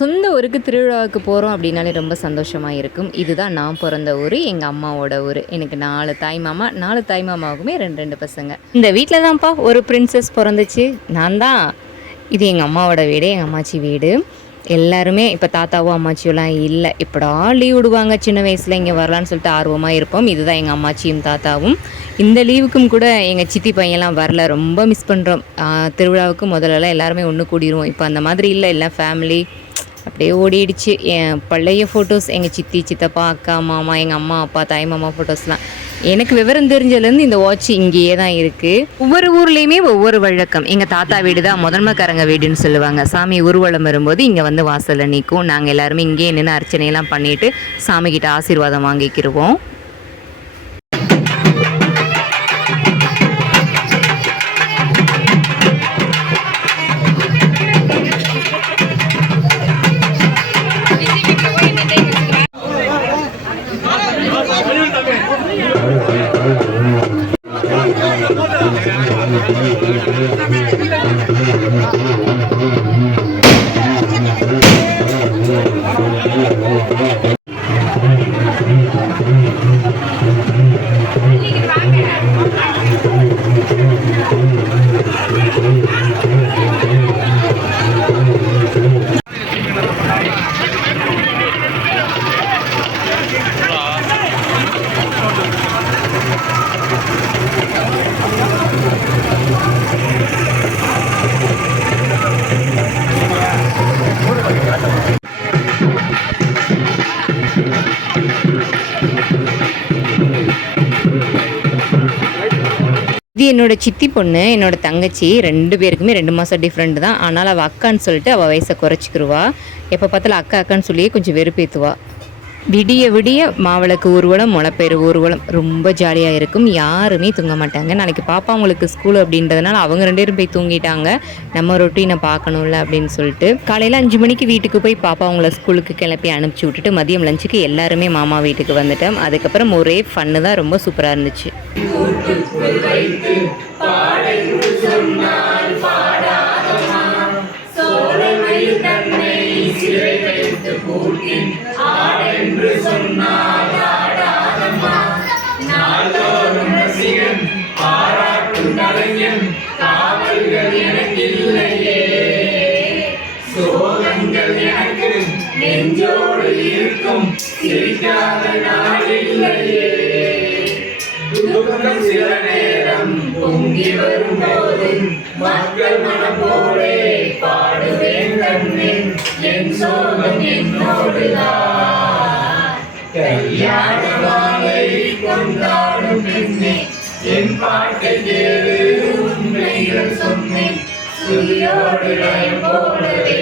சொந்த ஊருக்கு திருவிழாவுக்கு போகிறோம் அப்படின்னாலே ரொம்ப சந்தோஷமாக இருக்கும். இதுதான் நான் பிறந்த ஊர், எங்கள் அம்மாவோட ஊர். எனக்கு 4 தாய் மாமாவுக்குமே 2 பசங்க. இந்த வீட்டில் தான்ப்பா ஒரு பிரின்சஸ் பிறந்துச்சு, நான் தான். இது எங்கள் அம்மாவோட வீடு, எங்கள் அம்மாச்சி வீடு. எல்லாருமே இப்போ தாத்தாவும் அம்மாச்சியெல்லாம் இல்லை, இப்படா லீவ் விடுவாங்க சின்ன வயசில் இங்கே வரலான்னு சொல்லிட்டு ஆர்வமாக இருப்போம். இதுதான் எங்கள் அம்மாச்சியும் தாத்தாவும். இந்த லீவுக்கும் கூட எங்கள் சித்தி பையன்லாம் வரல, ரொம்ப மிஸ் பண்ணுறோம். திருவிழாவுக்கு முதல்லலாம் எல்லாருமே ஒன்று கூடிடுவோம். இப்போ அந்த மாதிரி இல்லை, எல்லாம் ஃபேமிலி அப்படியே ஓடிடுச்சு. என் பழைய ஃபோட்டோஸ், எங்கள் சித்தி சித்தப்பா அக்கா மாமா எங்கள் அம்மா அப்பா தாய் மாமா ஃபோட்டோஸ்லாம் எனக்கு விவரம் தெரிஞ்சதுலேருந்து இந்த வாட்ச் இங்கேயே தான் இருக்குது. ஒவ்வொரு ஊர்லேயுமே ஒவ்வொரு வழக்கம். எங்கள் தாத்தா வீடு தான் முதன்மைக்காரங்க வீடுன்னு சொல்லுவாங்க. சாமி ஊர்வலம் வரும்போது இங்கே வந்து வாசலில் நிற்கும். நாங்கள் எல்லாருமே இங்கேயே நின்று அர்ச்சனையெல்லாம் பண்ணிவிட்டு சாமிக்கிட்ட ஆசீர்வாதம் வாங்கிக்கிடுவோம். இது என்னோட சித்தி பொண்ணு, என்னோட தங்கச்சி. 2 பேருக்குமே 2 மாதம் டிஃப்ரெண்ட் தான். ஆனால் அவள் அக்கான்னு சொல்லிட்டு அவள் வயசை குறைச்சிக்கிருவா. எப்போ பார்த்தாலும் அக்கா அக்கான்னு சொல்லியே கொஞ்சம் வெறுப்பேற்றுவா. விடிய விடிய மாவிளக்கு ஊர்வலம், முளைப்பேறு ஊர்வலம் ரொம்ப ஜாலியாக இருக்கும். யாருமே தூங்க மாட்டாங்க. நாளைக்கு பாப்பா அவங்களுக்கு ஸ்கூல் அப்படின்றதுனால அவங்க 2 பேரும் போய் தூங்கிட்டாங்க. நம்ம ரொட்டீனை பார்க்கணும்ல அப்படின்னு சொல்லிட்டு காலையில் 5 மணிக்கு வீட்டுக்கு போய் பாப்பா அவங்கள ஸ்கூலுக்கு கிளப்பி அனுப்பிச்சி விட்டுட்டு மதியம் லஞ்சுக்கு எல்லாருமே மாமா வீட்டுக்கு வந்துட்டோம். அதுக்கப்புறம் ஒரே ஃபன்னு தான், ரொம்ப சூப்பராக இருந்துச்சு. நெஞ்சோடு இருக்கும் சிரிக்காத நாளில்லையே, துக்கம் சில நேரம் பொங்கி வரும்போதும் மக்கள் மனப்போடே பாடுவேன் கண்ணே, என் சோகம் என்னோடுதான். கல்யாண மாலை கொண்டாடும் பெண்ணே, என் பாட்டை கேளு, உண்மைகள் சொன்னேன் சுதியோடு லயம் போடவே.